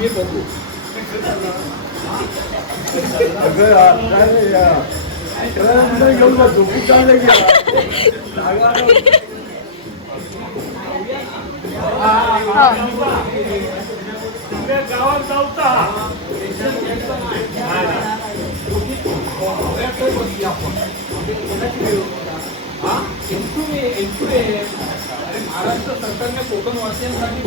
आम्ही बघू. घेऊन बसू गावात जाऊचा अरे महाराष्ट्र सरकारने कोकण वासियांसाठी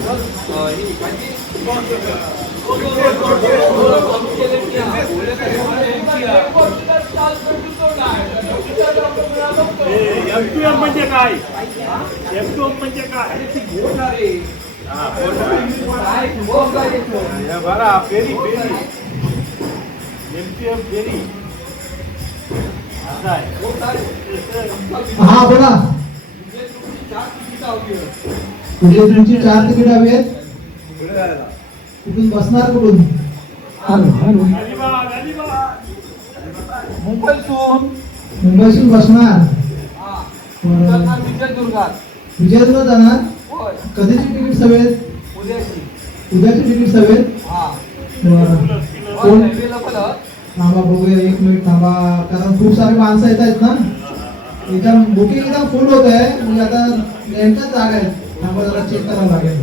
M2M म्हणजे काय? M2M म्हणजे काय? ती बोलणार आहे. बरा फेरी फेरी M2M फेरी. हा बोला. तुझे तुमची 4 तिकीट हवी आहेत. कुठून बसणार कुठून? मुंबईतून बसणार. विजयदुर्ग जाणार. कधीची तिकीट हवेत? उद्याची तिकीट हवेत. थांबा बघूया, 1 मिनिट थांबा, कारण खूप सारे माणसं येत आहेत ना. एकदम बुकिंग एकदम फुल होत आहे. म्हणजे आता नेमकाच जागा आहे. थांबा जरा चेक करावं लागेल.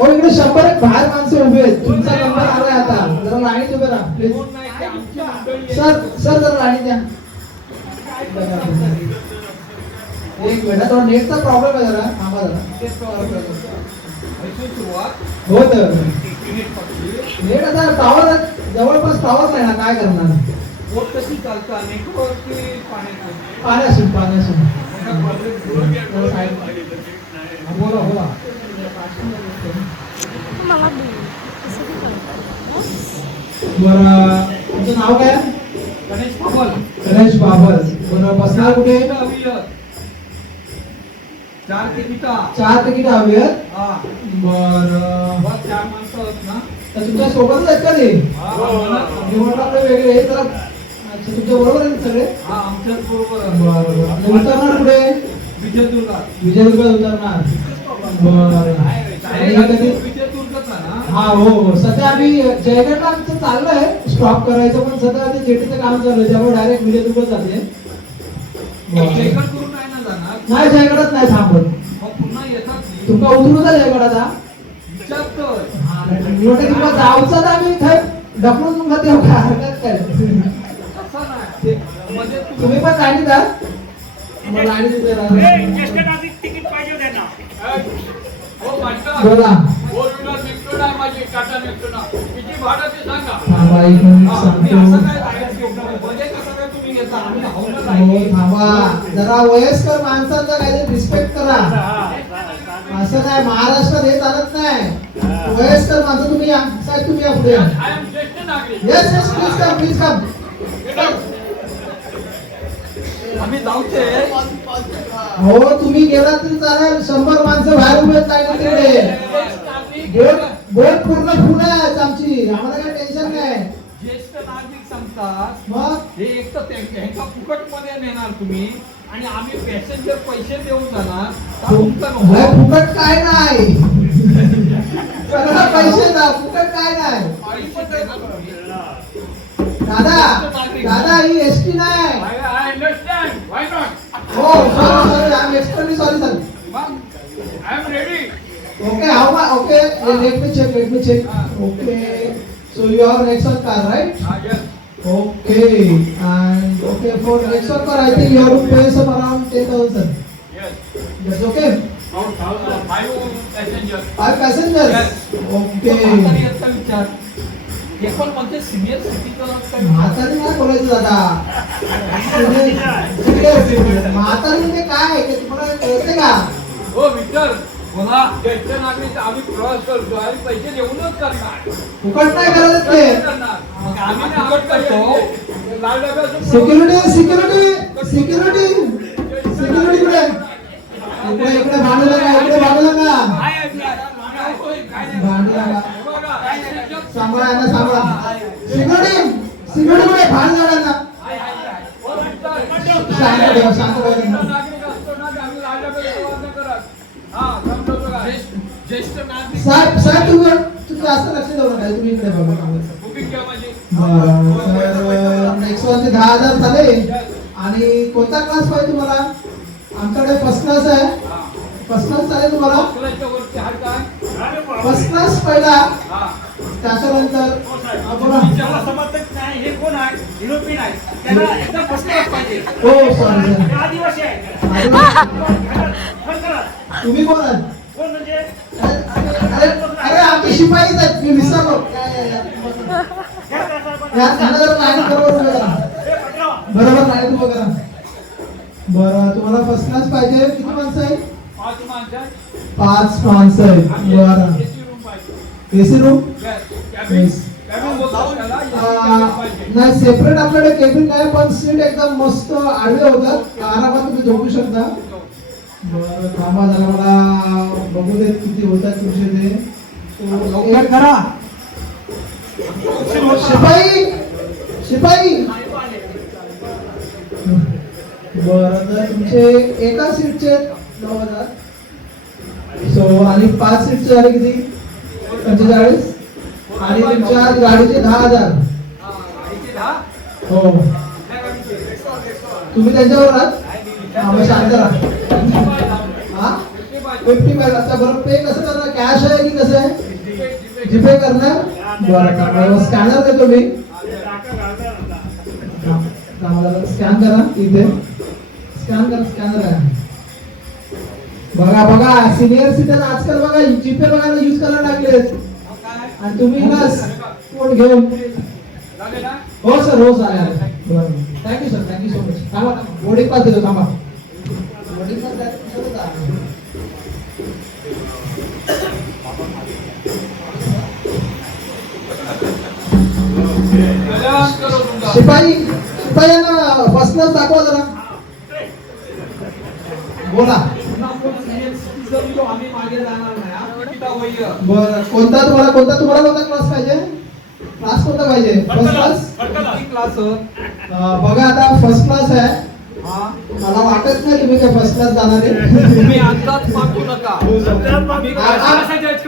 इकडे 100 बाहेर माणसं उभे आहेत. तुमचा नंबर आलाय आता. जरा लाईनीत उभे राहा प्लीज. सर जरा लाईनीत द्या. एक मिनिट, थोडा नेटचा प्रॉब्लेम आहे जरा. थांबा जरा. हो तर नेट आता टॉवर जवळपास टॉवर नाही ना, काय करणार? कशी चालतं नेटवर्क पाण्यासून बोला बोला. बरं, तुमचं नाव काय? गणेश बाबर. बरं, बसणार कुठे? 4 तिकीट. 4 तिकीट हवी आहेत. बरं 4 माणसं आहेत ना? तर तुमच्या सोबतच आहेत का ते? आपले वेगळे आहेत तर. अच्छा, तुमच्या बरोबर आहेत सगळे? आमच्या बरोबर. बरं, उतरणार कुठे? विजयदुर्ग उतरणार. बरं, हा हो. सध्या आम्ही जयगडला आमचं चाललंय स्टॉप करायचं, पण सध्या आधी जेटीचं काम चाललंय, त्यामुळे डायरेक्ट विजयदुर्ग जाते. नाही, जयगडात नाही थांबत. तुमचा उतरू जा जयगडाचा. जाऊचा तर आम्ही ढकलून तुमचा देऊ काय हरकत काय. तुम्ही पण गाडी द्या. तिकीट पाहिजे त्यांना. बोला. थांबा जरा, वयस्कर माणसांचा काहीतरी रिस्पेक्ट करा. असं काय महाराष्ट्रात हे चालत नाही. वयस्कर माणसं तुम्ही या साहेब, तुम्ही या पुढे. Yes yes, please come, please come. आम्ही जाऊचे. हो, तुम्ही गेलात तरी चालेल. 100 माणसं बाहेर उभे आहेत तिकडे. बोट पूर्ण फुल आहे आमची. आम्हाला काही टेन्शन नाही. ज्येष्ठ नागरिक सांगतात मग हे एक तर त्यांच्या फुकट मध्ये नेणार तुम्ही, आणि आम्ही पॅसेंजर पैसे देऊन जाणार. फुकट काय नाही. पैसे द्या, फुकट काय नाही. दादा ही एसटी नाही. हो sorry, I am extremely sorry sir. I am ready. Okay, okay, let me check. Okay, so you are Nexon car, right? Yes. Okay, and okay, for Nexon car, I think you have to pay some around 10,000. Yes. That's okay? 5 passengers. 5 passengers? Yes. Okay. हे पण म्हणते senior citizen. म्हातारी नाही बोलायचं दादा. म्हातारी म्हणजे काय ते तुम्हाला कळते का? हो मिस्टर, बोला. ज्येष्ठ नागरिक आम्ही प्रवास करतो, आम्ही पैसे देऊनच करणार. फुकट नाही करत ते. आम्ही फुकट करतो. सिक्युरिटी कुठे? इकडे भांडू नका. सांभाळा. सिक्युरिटी ठेवा, शांत ज्येष्ठ ठेवा. नागरिक असतो ना की आम्ही लाडाकडे आवाज नाही करत. हा, समजवतो का? ज्येष्ठ नागरिक साहेब तुम्ही जास्त लक्ष देऊ नका, तुम्ही इकडे बघा. बुकिंग केलं माझी. नेक्स्ट वरती 10,000 झाले. आणि कोणता क्लास पाहिजे तुम्हाला? आमच्याकडे फर्स्ट क्लास आहे. हा. फर्स्ट क्लास चालेल तुम्हाला? अकराच्या वरती आहे काय? फर्स्ट क्लास पहिला, हा. त्याच्यानंतर हा, बोला. ज्याला समजत नाही हे कोण आहे? युरोपियन आहे. त्यांना एकदम फर्स्ट क्लास पाहिजे. हो सॉरी हे आदिवासी आहे. खरं करा. तुम्ही कोण आहात? कोण म्हणजे अरे आम्ही शिपाईच आहेत, मी विसरलो. या जरा लाईन बरोबर उभे करा. बरोबर लाईन उभं करा. बरं, तुम्हाला फर्स्ट क्लास पाहिजे. किती माणसं आहे? 5 माणसं. 5 माणसं आहेत. बरं, एसी रूम पाहिजे. एसी रूम कॅबिन बोलतात त्याला. कॅबिन पाहिजे. नाही, सेपरेट आपल्याकडे केबिन नाही, पण सीट एकदम मस्त आडवे होतात, आरामात तुम्ही झोपू शकता. बरं, थांबा जरा, मला बघू देत किती होतात तुमचे ते. लवकर करा. शिपाई शिपाई. बरं, तर तुमचे एका सीटचे 9,000. सो आणि 5 सीटचे झाले किती? 45. आणि तुमच्या गाडीचे 10,000. गाडीचे 10. हो, कुठल्या गाडीचे? तुम्ही त्यांच्यावर आहात. हा, मग शांत राहा. हा, 55. आता बरं, पे कसं करणार? कॅश आहे की कसं आहे? जीपे करणार? बरं, स्कॅनर देतो मी. स्कॅन करा इथे. स्कॅन करा, स्कॅनर आहे. बघा बघा, सिनियर सिटीजन आजकाल बघा जीपे बघायला यूज करायला लागलेत. आणि तुम्ही ना कोण घेऊन. लागेल ना? हो सर, हो चालेल. बरं, thank you sir, thank you so much. थांबा, बोर्डिंग पास देतो, थांबा. बोर्डिंग पास द्या. कल्याण करो तुमचा. शिपायांना फर्स्ट क्लास दाखवा जरा. बोला. आम्ही मागे जाणार नाही. आम्ही तिथं वय. बरं, कोणता तुम्हाला कोणता क्लास पाहिजे? क्लास कोणता पाहिजे? First class. किती क्लास? बघा, आता फर्स्ट क्लास आहे. हा. मला वाटत नाही तुम्ही काय फर्स्ट क्लास जाणार आहे. तुम्ही अंदाज मागू नका. आम्ही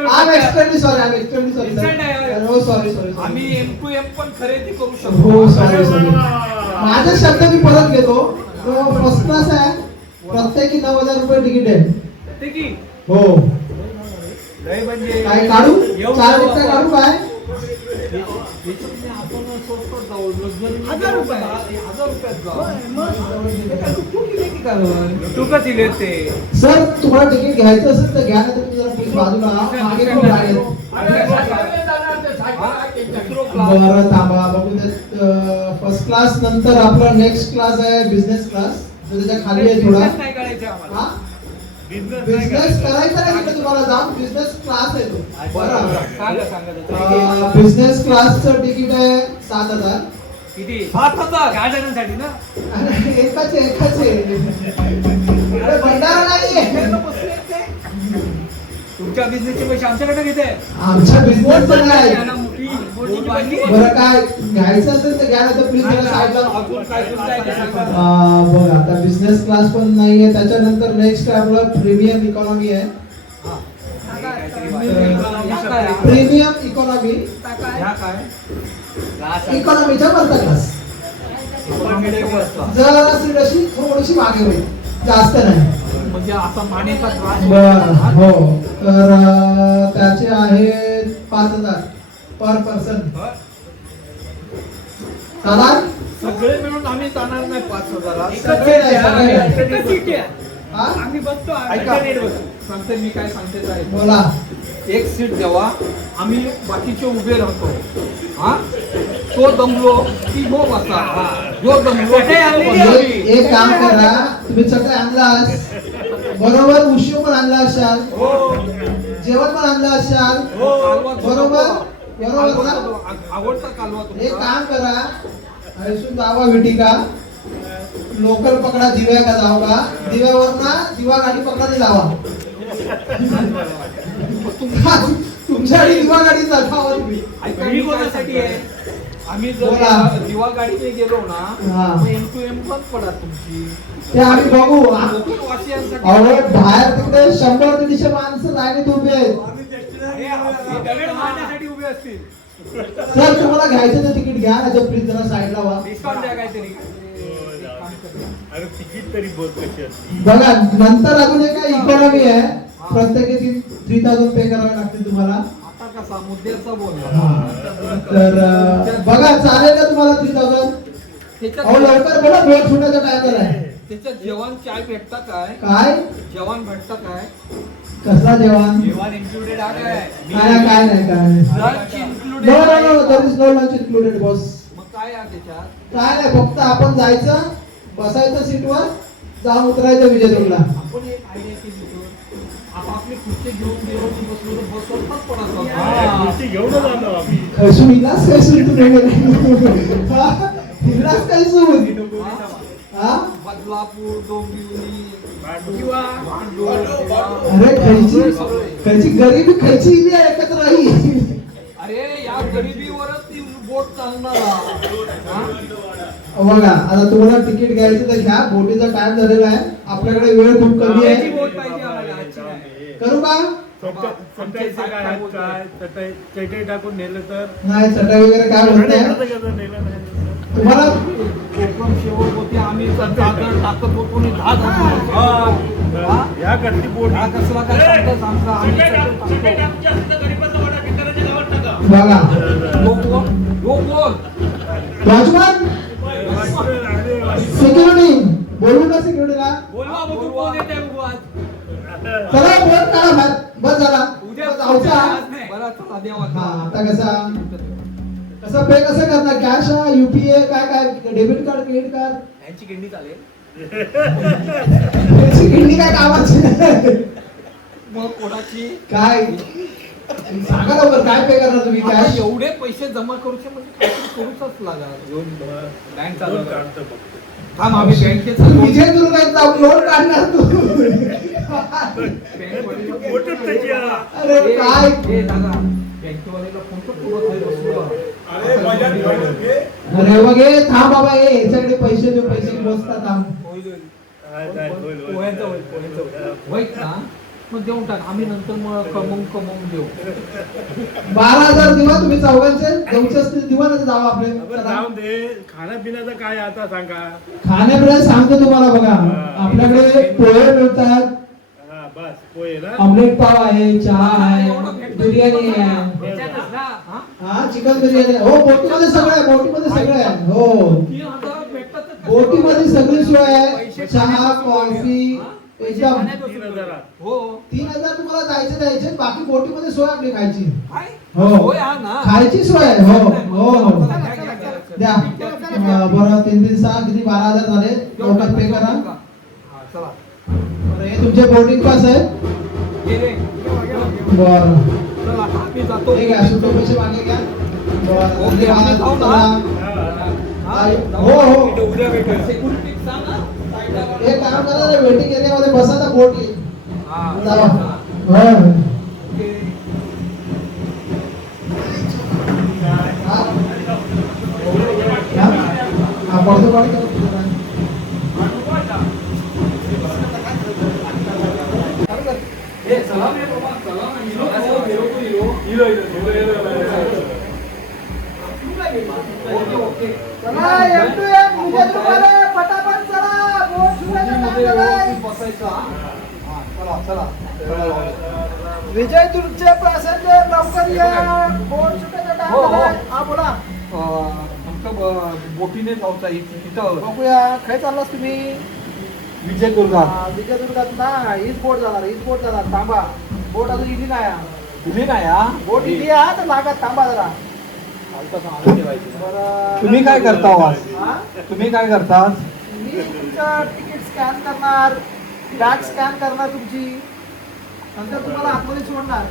आय एक्सट्रीमली सॉरी. Instant आहे. हो, सॉरी. आम्ही M2M पण खरेदी करू हो, शकतो. सॉरी. माझे शब्द मी परत घेतो. फर्स्ट क्लास आहे. प्रत्येकी 9,000 रुपये तिकीट आहे. ते की हो. लय म्हणजे काय काढू? 4 रुपये काढू काय? याच्यामध्ये आपण स्वस्त जाऊ. luxury 1000 रुपये. 1000 रुपयात जाऊ. तू का दिले ते? सर, तुम्हाला तिकीट घ्यायचं असेल तर घ्या, नाही तर तुम्ही जरा प्लीज बाजूला मागे खूप राहिले. बरं, थांबा, बघू देत. फर्स्ट क्लास नंतर आपला नेक्स्ट क्लास आहे बिझनेस क्लास. त्याच्या खाली आहे थोडा. नाही करायचं आम्हाला. हा, बिझनेस करायचा नाही का तुम्हाला? जाऊन बिझनेस क्लास आहे तो. बरं, सांगा. बिझनेस क्लासचं तिकीट आहे 7,000. किती? 7,000 गाड्यांसाठी ना? एकाच आहे. अरे, भंडारा नाहीये. तुमच्या बिझनेसचे पैसे आमच्याकडे घेते. आमच्या बिझनेस पण नाही. बरं, बरं, काय घ्यायचं असेल तर घ्या, नाही तर प्लीज मला साईडला. अजून काय तुमचं आहे ते सांगा. बघा, आता बिझनेस क्लास पण नाहीये. त्याच्यानंतर नेक्स्ट आपलं प्रीमियम इकॉनॉमी आहे. Premium economy. ह्या काय? इकॉनॉमीच्या वरचा क्लास. जरा अशी थोडीशी मागे होईल, जास्त नाही. म्हणजे असा मानेचा त्रास. बरं, हो. तर त्याचे आहेत 5,000 पर पर्सन. चालेल? सगळे मिळून आम्ही जाणार नाही 5,000. सगळे नाही. हा? आम्ही बसतो. ऐका, सांगते मी काय सांगते साहेब. बोला. एक सीट द्यावा, आम्ही बाकीचे उभे राहतो. हा, तो दमलो की हो बसा. जो दमलो एक काम करा, तुम्ही चटई आणलास बरोबर, उशीर पण आणला असाल, जेवण पण आणलं असाल, बरोबर ना? आवडता कालवा एक तुमचा. काम करा, ऐसून जावा विटिका, लोकल पकडा दिव्या का जावा, दिव्यावर ना दिवा गाडी पकडा ते जावा. तुमच्या दिवा गाडी जावा तुम्ही. ऐका, मी कोणासाठी आहे? आम्ही जर बोला. दिवा गाडीने गेलो ना हा. मग M2M बंद पडा तुमची ते आम्ही बघू कोकणवासियांसाठी अहो बाहेर तिकडे 100-150 माणसं लाईनीत उभी आहेत. दगड मारण्यासाठी उभे असतील. सर तुम्हाला घ्यायचं तर तिकीट घ्या ना, प्लीज जरा साईडला व्हा. डिस्काउंट द्या काहीतरी. अरे तिकीट तरी बघ कशी असते. बघा नंतर अजून एक इकॉनॉमी आहे, प्रत्येकी 3000 पे करावे लागतील तुम्हाला. आता कसा मुद्द्याचा बोल. तर बघा चालेल का तुम्हाला 3000? अहो लवकर बोला, बोट सुटायचा टाइम झालाय. त्याच्यात जेवण चाय भेटता काय? काय जेवण भेटतं काय? कसला जेवण? जेवण इन्क्लुडेड आहे काय नाही lunch included no there is no lunch included boss. मग काय आहे त्याच्यात? काय नाही, फक्त आपण जायचं, बसायचं सीटवर, जाऊन उतरायचं विजयदुर्गला. आपण एक आयडिया केली होती. आपापले खुर्ची घेऊन गेलो की बसलो तर बसवर पण पडत होता. खुर्ची घेऊनच आलो आम्ही. खैसून इलास खैसून तुम्ही इलास खैसून हा? बदलापूर, डोंबिवली भांडूप. किंवा भांडूप. अरे खैची गरिबी खैची इली आहे एकत्र राही. अरे या गरिबीवरच ती बोट चालणार हा? बघा आता तुम्हाला तिकीट घ्यायचं तर घ्या, बोटीचा टाइम झालेला आहे, आपल्याकडे वेळ खूप कमी याची आहे. बोट पाहिजे आम्हाला, याची नाही. करू का? चटाईचं काय आहेत काय? चटई टाकून नेलं तर नाही चटई वगैरे काय होत नाही. कसं नेलं नाही. तुम्हाला कोकण शेवट होते, आम्ही चादर टाकत होतो आणि दहा जण हा? या करती बोट हा कसला काय सांगता सांगता आम्ही सगळं टाकतो. बघा लोक बोल. वॉचमन सिक्युरिटी बोलू का सिक्युरिटीला? बोलवा बघू कोण येते बघू आज. चला बोल करा बाहेर. बस झाला उद्या बस आवसा. बरं चला देवा. हा आता कसं पे कसं करणार? कॅश UPA काय काय डेबिट कार्ड क्रेडिट कार्ड? यांची किंडी चालेल. त्याची किडनी काय कामाची? मग कोणाची काय सांगा लवकर, काय पे करणार तुम्ही? आता कॅश एवढे पैसे जमा करूचे म्हणजे काहीतरी करूच लागणार. बँक चालू काढतो बघ. थांब आम्ही बँकेत चालू. विजय दुर्गाचा लोन काढणार तू. बोटच त्याची आहे. अरे काय ए दादा बँकेवाल्याला फोन कर तू खाली बसलो. अरे मग हे थांब बाबा, हे याच्याकडे पैसे देऊ, पैसे बसता थांब. पोह्यांचं होईल ना मग देऊन टाक, आम्ही नंतर मग कमवून देऊ. 12,000 दिवा तुम्ही चौघांचे देऊचे असतील दिवा, नाही जावा आपले. बरं, जाऊन दे. खाण्यापिण्याचं काय आता सांगा. खाण्यापिण्याचं सांगतो तुम्हाला बघा, आपल्याकडे पोहे मिळतात, हा बस पोहे ना. ऑमलेट पाव आहे, चहा आहे, बिर्याणी आहे, त्याच्यातच ना हा? हा चिकन बिर्याणी आहे. हो बोटीमध्ये सगळं आहे, बोटीमध्ये सगळं आहे. हो 3,000 भेटतात तर कसं? बोटीमध्ये सगळी सोय आहे, पैसे चहा खाण्यापासून कॉफी हा? पैसे एकदम. खाण्यापासून 3,000. हो 3,000 तुम्हाला जायचे द्यायचे, बाकी बोटीमध्ये सोय आपली खायची. काय हो होय हा ना. खायची सोय आहे. हो हो चला, घ्या. द्या बरं 3-3-6 किती 12,000 झाले, लवकर पे करा. हा, चला बरं, हे तुमचे बोर्डिंग पास आहे. ये रे. बरं चला आम्ही जातो. ठीक आहे, सुट्टे पैसे मागे घ्या. बरं, ओके, आम्ही जाऊ ना. चला. हा, हो, हो. उद्या भेटू. Security सांग ना. एक काम करा रे, वेटिंग एरियामध्ये बसा, तर बोट येईल. हा. जावा. हो. ओके. हा? हा, पडतो पाणी करू. ए, चला रे बाबा, चला ना. हिरो. Okay, okay. चला, M2M, विजयदुर्गला, पटापट चला, बोट सुटायचा time झालाय. बसायचं, हा? हा, चला, चला. विजयदुर्गचे पॅसेंजर लवकर या, बोट सुटायचा time हो, हो. झालाय. हा बोला. आमचं बोटीने जाऊचा इथं बघूया, काय चाललास तुम्ही? विजयदुर्गात. विजयदुर्गात ना, हीच बोट जाणार, थांबा. बोट अजून इली नाही हा. तुम्ही काय हा? बोट इली हा, तर लागा, थांबा जरा. बरं. तुम्ही काय करता आज? हा? तुम्ही काय करता? मी तुमचं तिकीट स्कॅन करणार, बॅग स्कॅन करणार तुमची, नंतर तुम्हाला आतमध्ये सोडणार.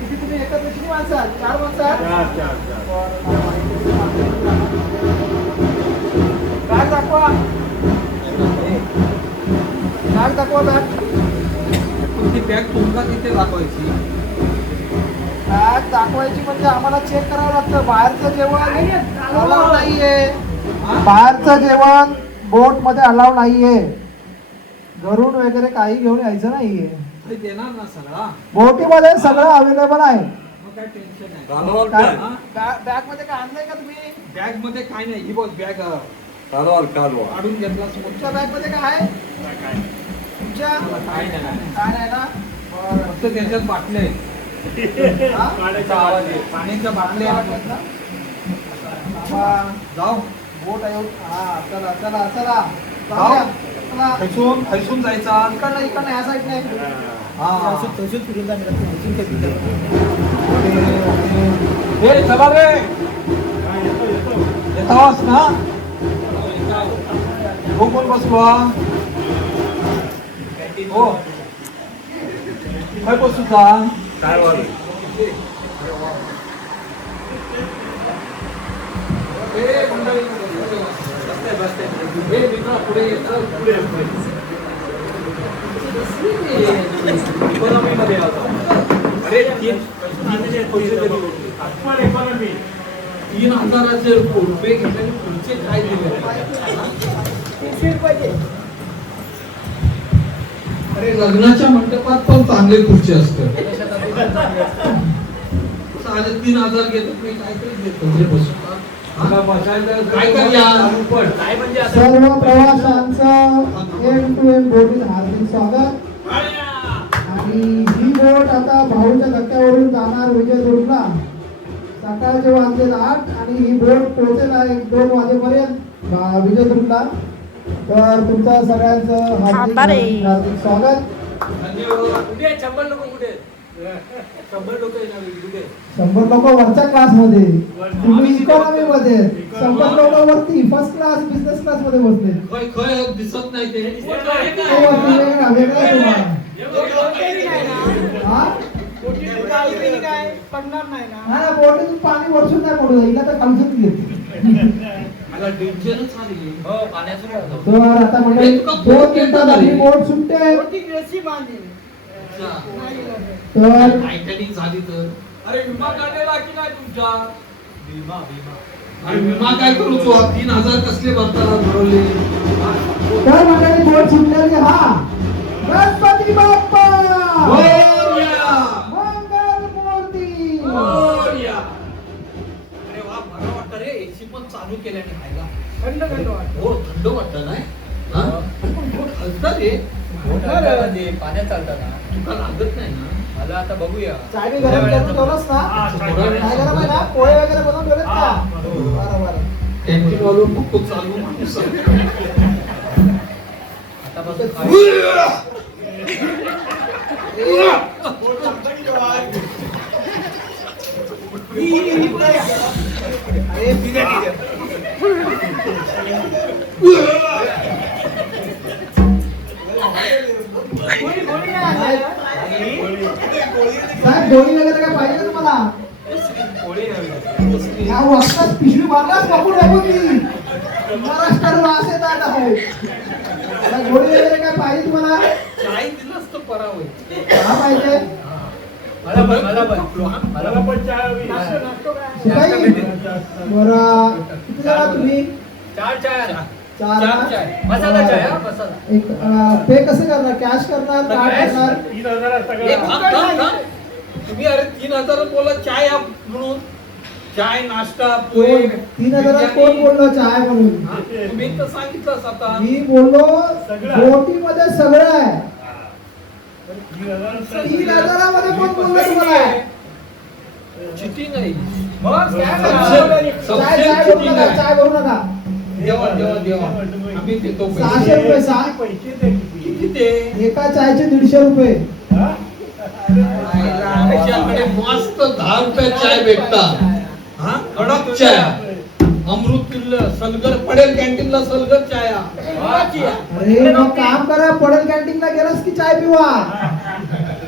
किती तुम्ही एकत्र किती माणसं आहात? 4 माणसं आहात? बॅग दाखवा, बॅग. तुमची बॅग तुमका तिथे दाखवायची. बॅग दाखवायची म्हणजे आम्हाला चेक करावं लागतं. बाहेरचं जेवण अलाव नाहीये. बाहेरचं जेवण बोट मध्ये अलाव नाहीये. घरून वगैरे काही घेऊन यायचं नाहीये. ते देणार ना सगळा, बोटीमध्ये सगळं अवेलेबल आहे. मग काय टेन्शन नाही. बॅग मध्ये काय आणलंय का तुम्ही? बॅग मध्ये काय नाही, ही बघ बॅग कालवा काढून घेतला तुमच्या बॅग मध्ये काय आहे? तुमच्या काय नाही, काय नाही ना? फक्त त्याच्यात बाटल्या आहेत. हा? पाण्याचा आवाज आहे. पाण्याच्या बाटल्या आहेत. बाबा, जाऊ बोट आहे. हा, चला चला चला जाऊया. चला. हैसून जायचा. इकडनं या साईडने. हा. ए, चला रे, येतावास ना. हो, कोण बसलो हो, काय बसू का? ए, मंडळी, ए, मित्रा, पुढे ये, चल, पुढे ये, पुढे ये. इकॉनॉमीमध्ये आलो. अरे 3,000चे रुपये घेतले, पुढचे काय दिले? 300 रुपये. अरे लग्नाच्या मंडपात पण चांगले खुर्ची असतात. साडे 3,000 घेतो, मी काहीतरी देतो बसून. काय करूया? सर्व प्रवाशांचं एम टू एम बोटीत हार्दिक स्वागत. आणि ही बोट आता भाऊच्या धक्क्यावरून जाणार विजयदुर्गला. सकाळचे वाजले 8 आणि ही बोट पोहोचेल आहे 2 वाजेपर्यंत विजयदुर्गला. तर तुमच्या सगळ्यांचं हार्दिक हार्दिक हार्दिक स्वागत. कुठे 100 लोक कुठे? 100 लोक 100 लोक वरच्या क्लास मध्ये, तुम्ही इकॉनॉमी मध्ये. 100 लोक वरती फर्स्ट क्लास बिझनेस क्लास मध्ये बसले. खय दिसत नाही ते. ते वरती वेगळा वेगळा आहे तुम्हाला. हा? हा ना, बोटीतून पाणी वरसून नाही पडू द्यायला, तर खालसून घेते. मला टेन्शनच आली. तर आता मंडळी 2 मिनिटात आपली बोट सुटते. तर टायटॅनिक झाली तर. अरे विमा काढलेला की नाही तुमचा? अरे विमा काय करू तू? 3,000 कसले भरताना भरवले? तर मंडळी बोट सुटलेली. हा, गणपती बाप्पा मोरया! मंगल मूर्ती. मोरया! अरे वा, बरं वाटतं रे. एसी पण चालू केल्याने खायला. थंड वाटतं. हो, थंड वाटतं नाही? हा? बोट हलतं रे. पाण्यात चालतात ना, तुका लागत नाही ना? मला आता बघूया. चाय बी गरम करून ठेवलंस ना? काय गरम आहे ना? पोहे वगैरे बनवून ठेवलेत का? बरं बरं. कॅन्टीन वालून खूप चालू माणूस. आता बस. साहेब गोळी वगैरे काय पाहिजे का तुम्हाला? या वाजताच पिशवी बांधलाच पकडून आहे ती. महाराष्ट्राला वास येत आता आहे. गोळी वगैरे काय पाहिजे तुम्हाला? चाय दिलास तर पराव आहे. का पाहिजे? मला पण चहा हवी. शिपाई? बरं, किती जण आहात तुम्ही? 4 चाय. 4 चाय. मसाला चाय हा, मसाला. एक पे कसं करणार? कॅश करणार? कार्ड करणार? 3,000 सगळं. ए, थांब. तुम्ही अरे 3,000 बोला चाय म्हणून. चाय, नाश्ता, पोहे. 3,000 कोण बोललो चाय म्हणून? हा, तुम्ही तर सांगितलंच आता. मी बोललो सगळं. बोटीमध्ये सगळं आहे. 3,000 3,000 मध्ये कोण बोललो तुम्हाला? चिठी नाही. मग काय चाय करणार? चाय भरू नका, चाय भरू नका. देवा. आम्ही देतो 600 रुपये. 6 पैसे दे किती? किती ते? एका चायचे 150 रुपये. हा? आमच्याकडे मस्त 10 रुपये चाय भेटतात. हा, कडक चाय, अमृत तुल्य, सलगर पडेल कॅन्टीनला सलगर चाय. अरे मग काम करा, पडेल कॅन्टीनला गेलास की चाय पिवा.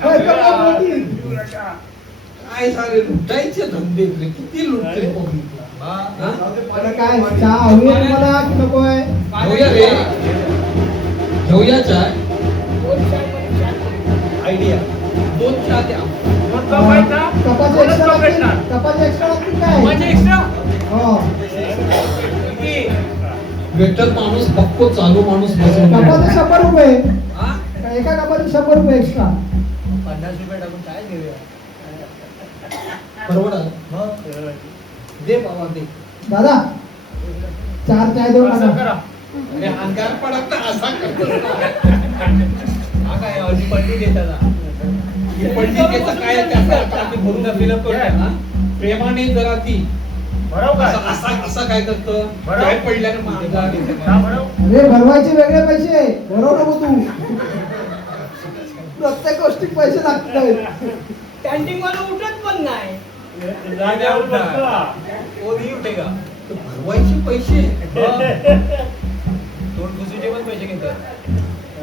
होय, का बोटी? काय सारे लुटायचे धंदे रे. किती लुटते पब्लिकला. आता काय चहा हवी आहे तुम्हाला की नकोय? घेऊया रे, घेऊया चाय. आयडिया. 2 चहा द्या. कप आहेत ना, कपाचे दोनच एक्स्ट्रा कप भेटणार. लागतील, कपाचे एक्स्ट्रा लागतील काय माझे एक्स्ट्रा हो वेटर माणूस पक्को चालू माणूस बसवून कपाचे 100 रुपये हा? एका कपाचे 100 रुपये एक्स्ट्रा 50 रुपये टाकून काय घेऊया परवडा दे बाबा दे. दादा 4 चाय देऊ असं नका करा. अरे अंगार पडत असा करतो. हा काय अर्धी पडली देतात ही पंडितेचं काय त्याचं आता आम्ही भरून फिलअप करूया ना. प्रेमाने जरा ती बरोबर असं असा असा काय करतं बरोबर. काय पडल्याने मांगा देते. का बरोबर? अरे भरवायचे वेगळे पैसे भरव नको तू प्रत्येक गोष्टीत पैसे लागतात कॅन्टीन वाला उठत पण नाही जाग्यावर बसला. ओ नाही उठे का तर भरवायचे पैसे दोन खुशीचे पण पैसे घेतात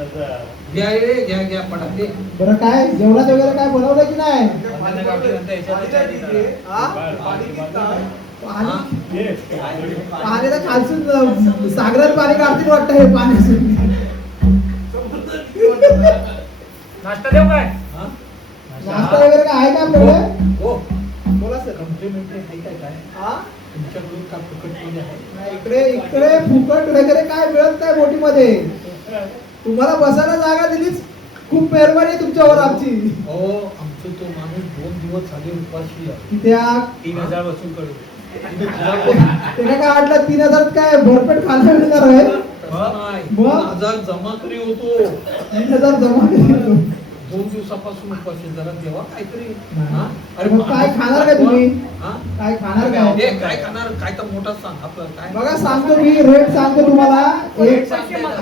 असं. घ्या रे घ्या घ्या पडा ते. बरं काय जेवणात वगैरे काय बनवलं की नाही आम्हाला गावठी नंतर याच्यात हा? ये. पाणी तर खालसून सागरात पाणी काढतील वाटतं हे पाणी नाश्ता देऊ काय? हा? नाश्ता वगैरे काय आहे का आपल्याकडे हो बोला सर कॉम्प्लिमेंटरी आहे काय काय हा तुमच्याकडून का फुकट मध्ये आहे? नाही, इकडे फुकट वगैरे काय मिळत नाही बोटीमध्ये तुम्हाला बसायला जागा दिलीच खूप मेहरबानी आहे तुमच्यावर आमची हो आमचे तो माणूस 2 दिवस झाले उपाशी आहे. त्या 3000 वसूल करू ते काय वाटलं 3000 काय भरपेट खायला मिळणार आहे नाही, मग? 2000 जमा करी होतो 3000 जमा केली. 2 दिवसापासून उपाशी जरा देवा काहीतरी. नाही. हा? मग काय खाणार काय तुम्ही? हा? काय खाणार हे काय काय खाणार काय तर मोठा सांग आपलं काय बघा सांगतो मी रेट सांगतो तुम्हाला एक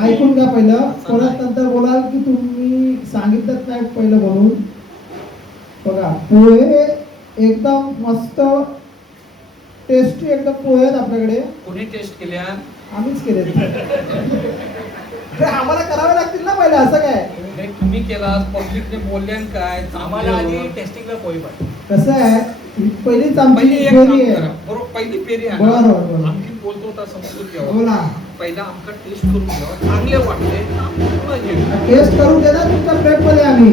ऐकून घ्या पहिलं परत नंतर बोलाल की तुम्ही सांगितलंच नाही पहिलं बोलून बघा पोहे एकदम मस्त टेस्टी एकदम पोहे आहेत आपल्याकडे कोणी टेस्ट केल्या आम्हीच केले आम्हाला करावे लागतील ना पहिले असं काय नाही, तुम्ही केला पब्लिकने बोलले आणि काय आम्हाला आधी टेस्टिंगला पोळी पाहिजे कसं आहे पहिलीच पहिली आमची एक फेरी काम आहे करा. बरोबर पहिली फेरी आहे बरोबर, ना. बरोबर. आणखी बोलतो होता समजून घ्यावा बोला पहिला आमका टेस्ट करून घ्यावा चांगले वाटले तर आम्ही पुन्हा घेऊ. टेस्ट करून देणार तुमच्या प्लेट मध्ये आम्ही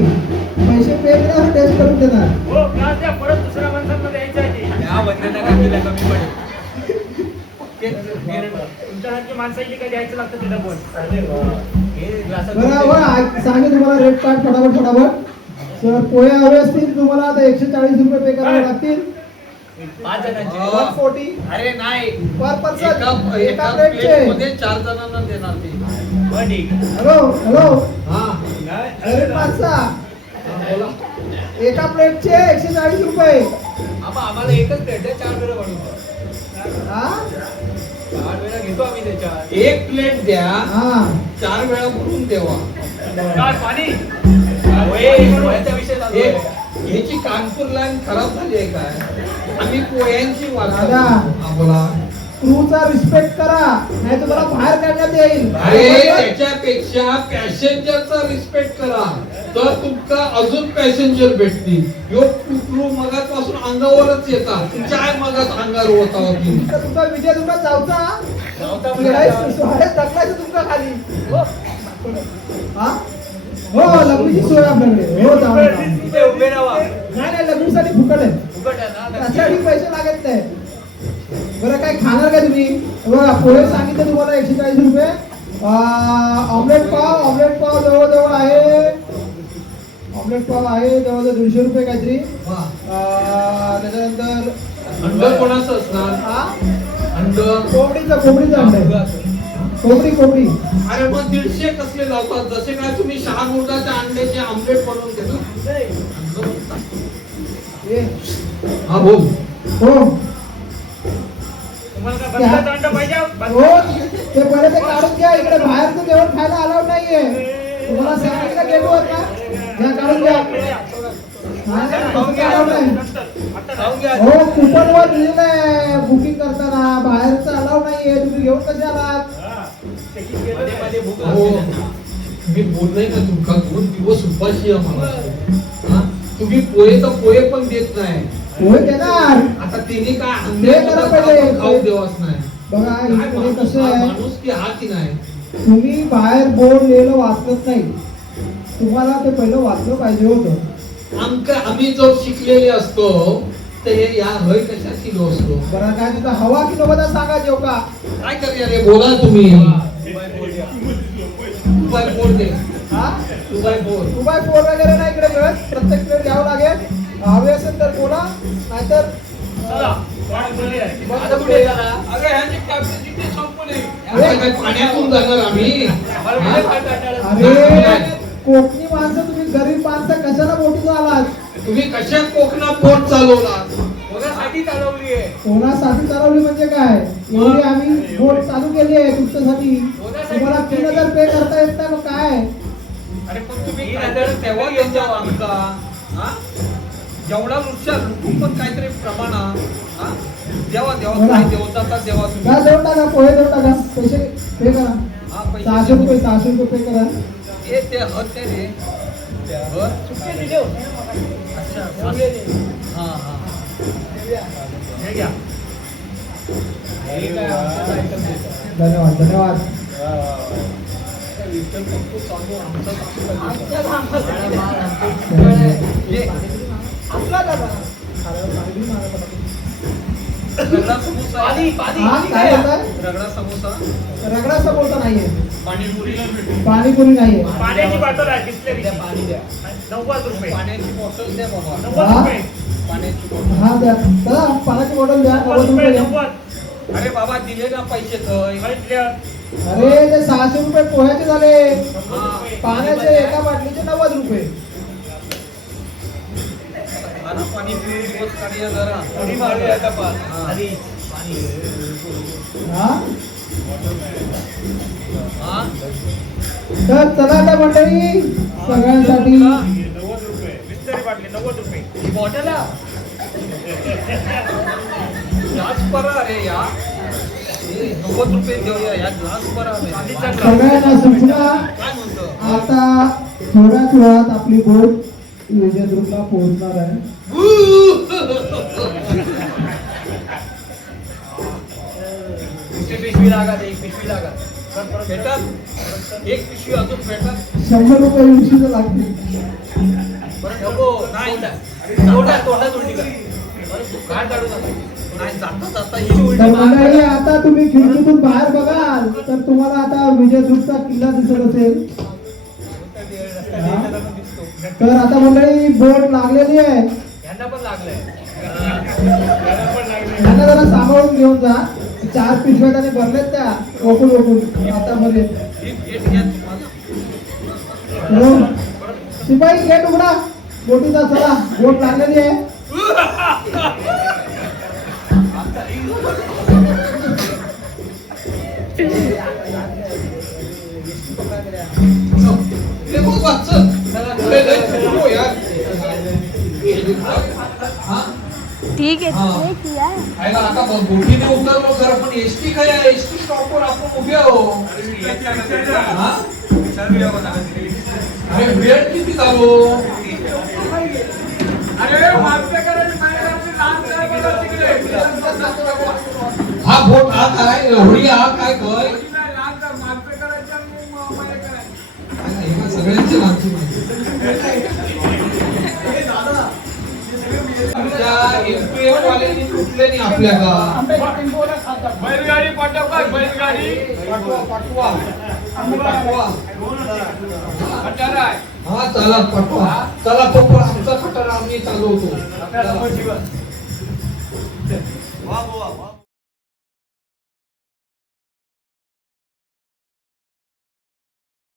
पैसे पे केल्यावर टेस्ट करून देणार हो, ग्लास द्या. परत दुसऱ्या माणसांना द्यायचं आहे ते. या बंधना काकीला कमी पडेल तुमच्यासारखी माणसं इथे काय द्यायचं लागतं तिथं पण. हे ग्लासात बरोबर सांगे तुम्हाला रेट कार्ड फटाफट सर पोहे हवे असतील तुम्हाला आता 140 रुपये पे करावे लागतील 5 जणांचे हा. 140 अरे नाही पर पर्सन एका एका प्लेट प्लेटचे मध्ये 4 जणांना देणार ते. बरं, ठीक हॅलो हा रेट पाचसा हा, बोला एका प्लेटचे 140 रुपये आम्हाला एकच प्लेट आहे 4 वेळा बनवतो हा 4 वेळा घेतो आम्ही त्याच्यात एक प्लेट द्या हा 4 वेळा भरून देवा. काय पाणी? पोह्याचा विषय चालू एक आहे ह्याची कानपूर लाईन खराब झाली आहे काय आम्ही पोह्यांची वाट दादा. हा, बोला क्रूचा रिस्पेक्ट करा नाही तुम्हाला बाहेर काढण्यात येईल अरे त्याच्यापेक्षा पॅसेंजरचा रिस्पेक्ट करा तर तुमका अजून पॅसेंजर भेटतील यो क्रू मगापासून अंगावरच येतात तुमच्या काय मगात अंगावर होता होती तुमचा विजय तुमचा जाऊचा नव्हता सोहळ्यात टाकलायचं तुमचा खाली हा हो लग्नाची सोय आपल्याकडे हो जाऊ नका. इथे उभे राहा नाही लग्नासाठी फुकट आहे फुकट आहे ना त्यासाठी पैसे लागत नाही बरं काय खाणार काय तुम्ही बघा पोहे सांगितलं तुम्हाला 140 रुपये ऑमलेट पाव जवळजवळ आहे ऑमलेट पाव आहे जवळजवळ 150 रुपये काहीतरी त्याच्यानंतर अंड कोणाचं असणार हा अंड कोंबडीचं अंड आहे कोंबडी अरे मग 150 कसले लावतात जसे काय तुम्ही 6 मुर्गाच्या अंड्याचे आमलेट बनवून देता ये. हा बोल हो तुम्हाला काय बंदाचं अंड पाहिजे? हो ते पहिले ते काढून घ्या इकडे बाहेरचं जेवण खायला अलाउड नाहीये तुम्हाला सांगितलं गेलो का घ्या काढून घ्या हा, तसं काय allowed नाही. खाऊन घ्या हो कुपन वर दिलेलं आहे बुकिंग करताना बाहेरचं अलाउड नाहीये तुम्ही घेऊन कसे आलात हा. चेकिंग केलं मध्ये नाही. मध्ये भूक हो लागते त्यांना. मी बोललोय ना तुमका 2 दिवस उपाशी आहे मला हा? तुम्ही पोहे तर पोहे पण देत नाही होय देणार आता तिने काय ते करा पहिले. खाऊ देवाच नाही बघा काय इकडे माणूस कसं हा आहे माणूस की हा की नाही तुम्ही बाहेर बोर्ड लिहिलं वाचलंच नाही तुम्हाला ते पहिलं वाचलं पाहिजे होतं आम्ही जो शिकलेले असतो ते या हय कशा शिलो असतो. बरं काय तुझा हवा किलो बद्दल सांगा जेव का काय करूया रे बोला तुम्ही. 2x4 दे. हा 2x4. 2x4 वगैरे नाही इकडे मिळत, प्रत्येक प्लेट घ्यावं लागेल. हवे असेल तर बोला, नाहीतर आता कुठे जाणार? अरे ह्यांची कॅपॅसिटी संपली. आता काय पाण्यातून जाणार आम्ही? अरे कोकणी माणसं, तुम्ही गरीब माणसं कशाला बोटीत आलात? तुम्ही कशा कोकणात बोट चालवला? कोणासाठी चालवली आहे? कोणासाठी चालवली म्हणजे काय? एवढी आम्ही बोट चालू केली आहे तुमच्यासाठी. तुम्हाला 3000 पे करता येत नाही, मग काय? अरे पण तुम्ही तेव्हा त्यांच्या आमचा हा? जेवढा वृक्ष लुटून पण काहीतरी प्रमाणात हा? देवा देवा काय देवता देवा तुम्ही. जा देऊन टाका, पोहे देऊन टाका, पैसे पे करा. हा, पैसे 600 रुपये पे करा. हे ते हत ते रे ते हत. अच्छा हा हा हे घ्या. धन्यवाद धन्यवाद. रगडा समोसा आहे. हा काय बोलताय? रगडा समोसा रगडा समोसा नाहीये, पाणीपुरीला भेटेल. पाणीपुरी नाहीये. पाण्याची बॉटल आहे बिस्लरीची. 90 रुपये. पाण्याची बॉटल द्या बाबा. 90 रुपये. पाण्याची बॉटल. हा द्या दादा, पाण्याची बॉटल द्या. 90 90 रुपये. रुपये द्या. 90. अरे बाबा दिले ना पैसे तर. अरे ते 600 रुपये पोह्याचे झाले, हा. पाण्याचे एका बाटलीचे 90 रुपये. आणि पाणीपुरी दिवस काढूया जरा. कधी मारूया का पाच? हा. आधी. हा हा? तर चला आता मंडळी, सगळ्यांसाठी 90 रुपये. बिस्लरी बाटली 90 रुपये. ही बॉटल आहे? ग्लास परा रे या. हे 90 रुपये देऊया या ग्लास परा रे. सगळ्यांना सूचना, काय म्हणतो? आता थोड्याच वेळात आपली बोट विजयदुर्गला पोहोचणार आहे. पिशवी लागत. एक पिशवी लागत. भेटत एक पिशवी अजून भेटत. 100 रुपये उशीर लागतील. बरं नको. नाही तोंडात उलटी कर. काय काढू नका. नाही जाता जाता ही उलटी तर मार. मंडळी, आता तुम्ही खिडकीतून बाहेर बघाल तर तुम्हाला आता विजयदुर्गचा किल्ला दिसत असेल. हा? तर आता मंडळी बोट लागलेली आहे. यांना पण लागलंय. त्यांना जरा सांभाळून घेऊन जा. 4 पिशव्या त्याने भरलेत त्या ओकून आता मध्ये. गेट घ्या तुम्हाला. हो. शिपाई गेट उघडा बोटीचा. चला, बोट लागलेली आहे. हे बघ वाचन. पुढे जायचं. हो यार. हा? ठीक है हाँ। ये किया है आयला आता बोटीने उतरलो खरं पण एसटी काय आहे? एसटी स्टॉपवर आपण उभे आहो. हा? अरे वेळ किती झालो? हा बोट हा काय होडी हा काय काय सगळ्यांची माणसं एमपीएफ वाल्यांनी लुटले नाही आपल्या का? बैलगाडी पाठव काय? बैलगाडी पाठवा पाठवा पाठवा. खटारा आहे. हा चला पाठवा. चला पप्पा आमचा खटारा आम्ही चालवतो. आपल्या समोर जीवन. वा वा वा.